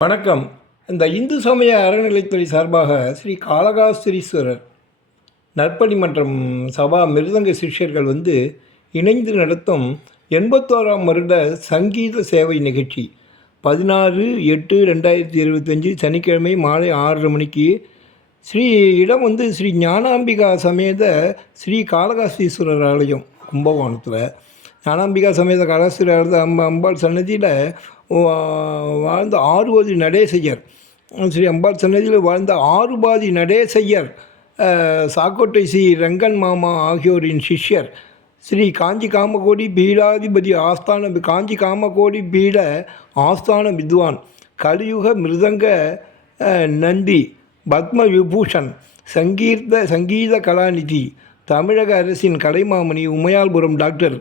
வணக்கம். இந்த இந்து சமய அறநிலைத்துறை சார்பாக ஸ்ரீ காளகாஸ்தீஸ்வரர் நற்பணி மன்றம் சபா மிருதங்க சிஷ்யர்கள் இணைந்து நடத்தும் 81ஆம் வருட சங்கீத சேவை நிகழ்ச்சி 16/8/2025 சனிக்கிழமை மாலை 6:30 மணிக்கு ஸ்ரீ இடம் ஸ்ரீ ஞானாம்பிகா சமேத ஸ்ரீ காளகாஸ்தீஸ்வரர் ஆலயம் கும்பகோணத்தில். ஞானாம்பிகா சமேத காளகாஸ்தீஸ்வரர் அம்பாள் சன்னதியில் வாழ்ந்த ஆறுபாதி நடேசையர், ஸ்ரீ அம்பாள் சன்னதியில் வாழ்ந்த ஆறுபாதி நடேசையர், சாக்கோட்டை ஸ்ரீ ரங்கன் மாமா ஆகியோரின் சிஷ்யர், ஸ்ரீ காஞ்சி காமகோடி பீடாதிபதி ஆஸ்தான காஞ்சி காமகோடி பீட ஆஸ்தான வித்வான் கலியுக மிருதங்க நந்தி பத்ம விபூஷன் சங்கீத கலாநிதி தமிழக அரசின் கலைமாமணி உமையாள்புரம் டாக்டர்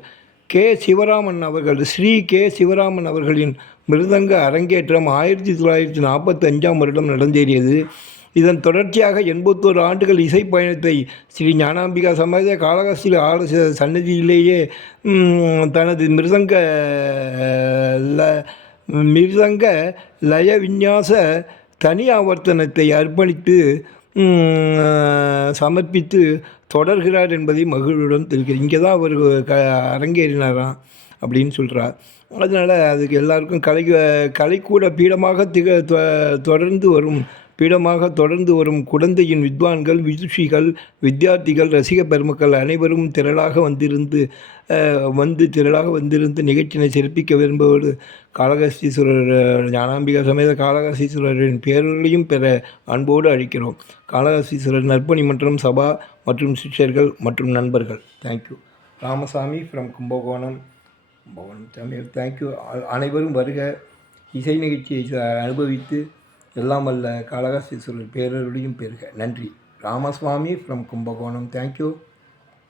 கே சிவராமன் அவர்கள் ஸ்ரீ கே சிவராமன் அவர்களின் மிருதங்க அரங்கேற்றம் 1945ஆம் வருடம் நடந்தேறியது. இதன் தொடர்ச்சியாக 81 ஆண்டுகள் இசை பயணத்தை ஸ்ரீ ஞானாம்பிகா சமேத காளகாஸ்தி சன்னதியிலேயே தனது மிருதங்க லய விந்யாச தனி ஆவர்த்தனத்தை அர்ப்பணித்து சமர்ப்பித்து தொடர்கிறார் என்பதை மகிழ்வுடன் தெரிவிக்கிறார். இங்கே தான் அவர் அரங்கேறினாராம் அப்படின்னு சொல்கிறார். அதனால் அதுக்கு எல்லாருக்கும் கலைக்கூட தொடர்ந்து வரும் குடந்தையின் வித்வான்கள், விதுஷிகள், வித்தியார்த்திகள், ரசிக பெருமக்கள் அனைவரும் திரளாக வந்திருந்து நிகழ்ச்சியினை சிறப்பிக்க விரும்புவது காளகாஸ்தீஸ்வரர் ஞானாம்பிகா சமேத காளகாஸ்தீஸ்வரரின் பேரர்களையும் பெற அன்போடு அழைக்கிறோம். காளகாஸ்தீஸ்வரர் நற்பணி மன்றம் சபா மற்றும் சிஷ்யர்கள் மற்றும் நண்பர்கள். Thank you. Ramasamy from Kumbakonam. Tamil. Thank you. அனைவரும் வருக, இசை நிகழ்ச்சியை அனுபவித்து எல்லாம் வல்ல காளகாஸ்தீஸ்வரர் பேரருடையும் பெறுக. நன்றி. ராமசுவாமி ஃப்ரம் கும்பகோணம். தேங்க்யூ.